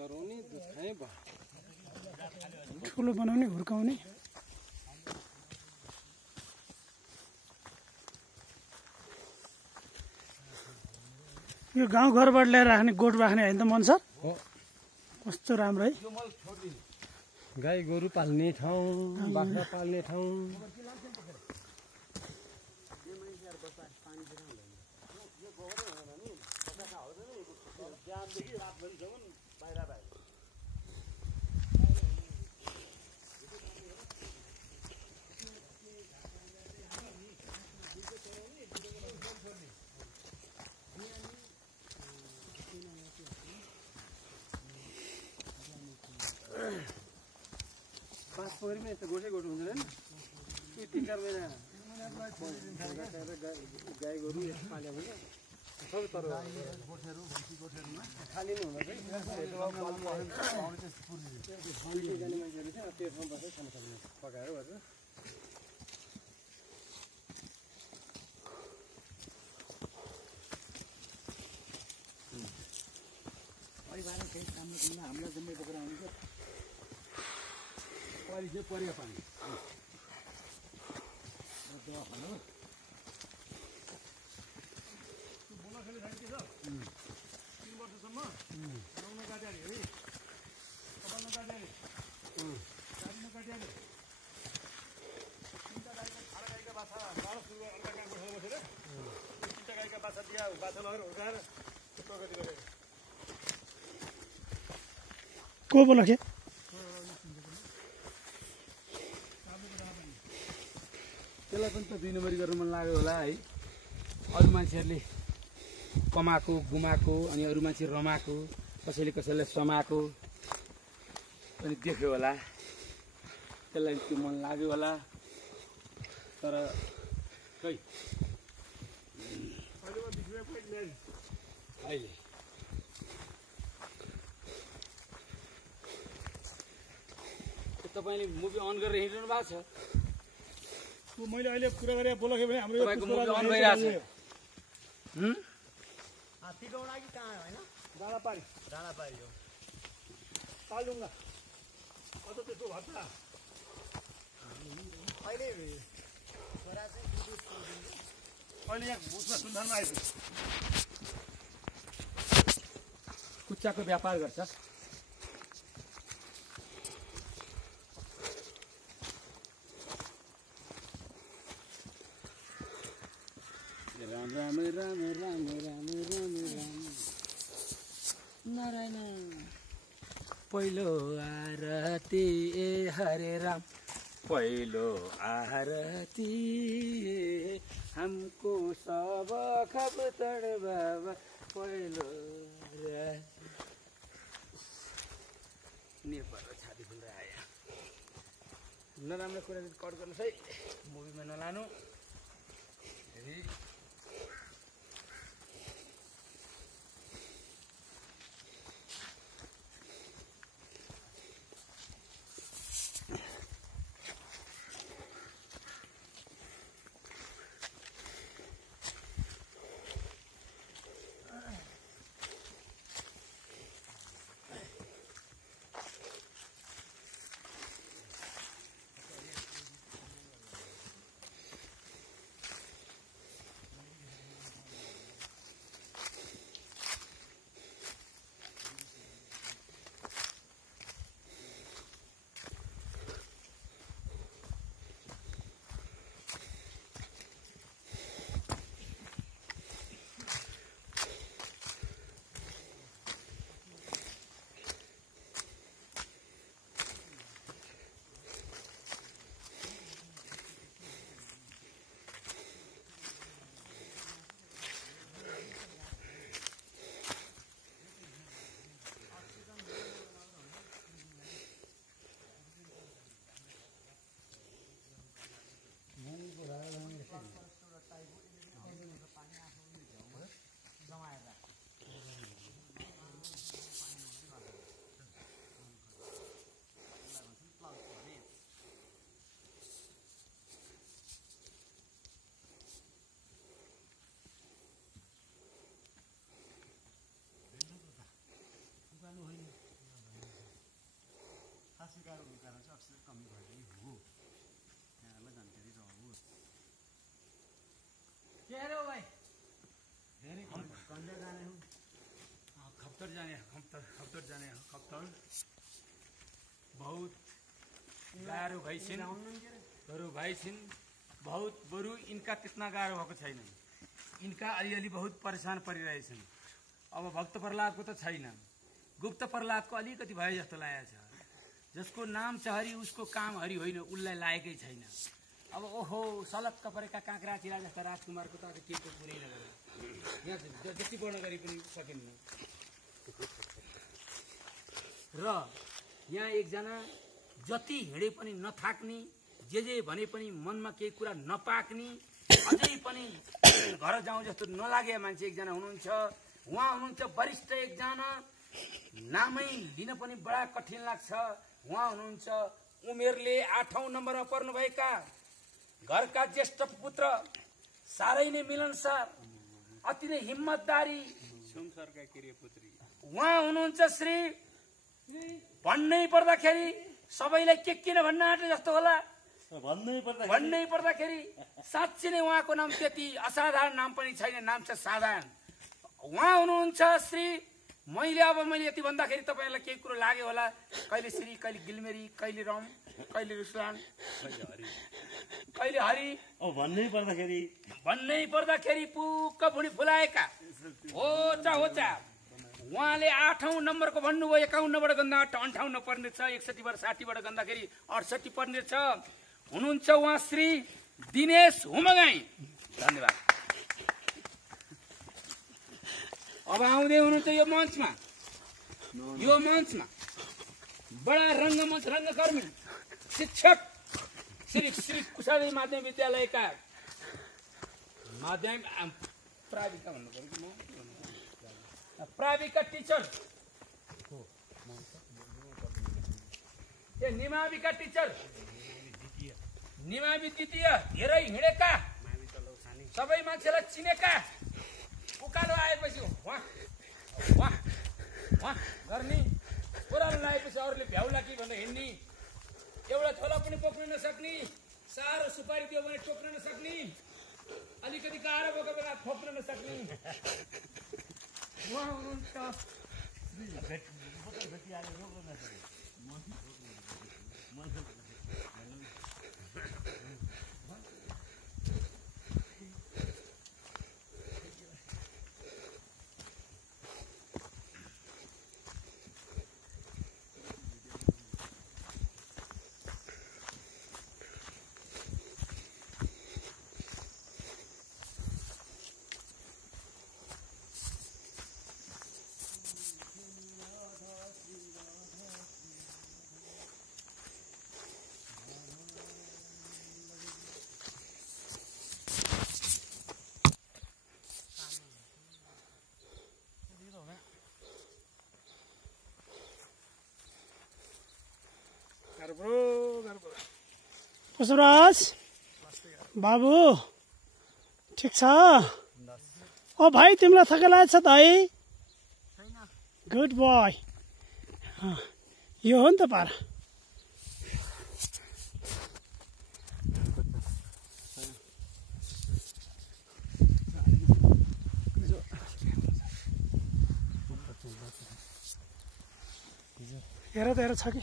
चराउने दुध खाए भयो ठुलो बनाउने हुर्काउने यो गाउँघरबाट ल्याएर राख्ने गोठ राख्ने होइन त मन सर हो कस्तो राम्रो है गाई गोरु पाल्ने ठाउँ बाख्रा पाल्ने ठाउँ पाँच पोखरीमा यस्तो गोठै गोठ हुँदैन नि त्यो 3-4 महिना गाई गोरु यस्तो पाल्यो भने सबै तर खाली नै हुँदा चाहिँ जाने मान्छेहरू चाहिँ त्यो ठाउँमा बसेर खान सक्ने पकाएर भन्छ हामीलाई जम्मै बोकेर आउँछ परि चाहिँ परिया पानी दवा खानु बोला खेले खाइन्छ 3 वर्षसम्म गाउँमा काट्यो अरे कपालमा काट्यो अरे गाडीमा काट्यो अरे 3टा गाईका खाडा गाईका बाछा बाह्र सुरु अर्का कहाँ बसेर बसेर 3टा गाईका बाछा दिया बाछा लगेर हुर्काएर प्रगति गरे को बोला के त्यसलाई पनि त 2 नम्बरी गर्न मन लाग्यो होला है अरू मान्छेहरूले कमाएको गुमाएको अनि अरू मान्छे रमाएको कसैले कसैलाई समाएको पनि देख्यो होला त्यसलाई त्यो मन लाग्यो होला तर खै अहिले तपाईँले मुभी अन गरेर हिँडिरहनु भएको छ मैले अहिले कुरा गरेँ बोलाखे भने हाम्रो तपाईँको मुभी अन भइरहेछ हात्ती गाउँ कि कहाँ होइन डाँडापारी हो तालुङ्गा अझ त्यसको भत्ता अहिले छोरा चाहिँ अहिले यहाँ भुजमा सुन्धारमा आइपुग्यो कुच्चाको व्यापार गर्छ राम राम राम राम राम राम राम नारायण पहिलो आरती हरे राम पहिलो आरती हमको सब खपतड बाबा पहिलो नेपाल छाती खुल्दा आयो नराम्रो कुरा कट गर्नुहोस् है मुभीमा नलानु अस्वीकार हुनुको कारण चाहिँ अक्सिजन कमी भएको हो। यहाँहरूलाई जानकारी रहोस्। के अरे हो भाइ धेरै कन्या जाने हुँ। खप्तर जाने खप्तर बहुत गाह्रो भइसिन् बहुत बरु इनका त्यतना गाह्रो भएको छैन। इनका अलिअलि बहुत परेशान परिरहेछन्। अब भक्त प्रहलादको त छैन, गुप्त प्रहलादको अलिकति भए जस्तो लागेको छ। जसको नाम छ हरि उसको काम हरि होइन, उसलाई लागेकै छैन। अब ओहो सलक्क परेका काँक्रा चिरा जस्ता राजकुमारको त के को पुरै नगरे यहाँ जति पढ्न गरी पनि सकिन्न। र यहाँ एकजना जति हिँडे पनि नथाक्ने, जे भने पनि मनमा केही कुरा नपाक्ने, अझै पनि घर जाउँ जस्तो नलागे मान्छे एकजना हुनुहुन्छ। उहाँ हुनुहुन्छ वरिष्ठ एकजना, नामै लिन पनि बडा कठिन लाग्छ। उहाँ हुनुहुन्छ उमेरले 8औं नम्बरमा पर्नुभएका घरका ज्येष्ठ पुत्र, साह्रै नै मिलनसार, अति नै हिम्मतदारी उहाँ हुनुहुन्छ श्री। भन्नै पर्दाखेरि सबैलाई के किन भन्न आँटे जस्तो होला। भन्नै पर्दाखेरि साँच्चै नै उहाँको नाम त्यति असाधारण नाम पनि छैन, नाम छ साधारण। उहाँ हुनुहुन्छ श्री। मैले यति भन्दाखेरि तपाईँहरूलाई केही कुरो लाग्यो होला। कहिले श्री, कहिले गिलमेरी, कहिले रम, कहिले रुसलान, कहिले हरि। भन्नै पर्दाखेरि पुक्क भुँडी फुलाएका होचा। उहाँले 8औं नम्बरको भन्नुभयो। 51बाट गन्दा 58 पर्ने छ, 61बाट 60बाट गन्दाखेरि 68 पर्ने छ। हुनुहुन्छ उहाँ श्री दिनेश हुमगाई। धन्यवाद। अब आउँदै हुनुहुन्छ यो मञ्चमा बडा रङ्गकर्मी शिक्षक श्री कुसादी माध्यमिक विद्यालयका प्राविका टिचर, निमाविका टिचर, निमावि द्वितीय, धेरै हिँडेका, सबै मान्छेलाई चिनेका, उकालो आएपछि वाह गर्ने, ओह्रालो लागेपछि अरूले भ्याउला कि भनेर हिँड्ने, एउटा छोला पनि बोक्न नसक्ने, सारो सुपारी दियो भने टोक्न नसक्ने, अलिकति गाह्रो भएको बेला खोप्न नसक्ने उहाँ हुनुहुन्छ। पुष्पराज बाबु ठिक छ? ओ भाइ तिमीलाई थकाइ लागेको छ त है? Good boy. यो हो नि त पारा। हेर त हेर छ कि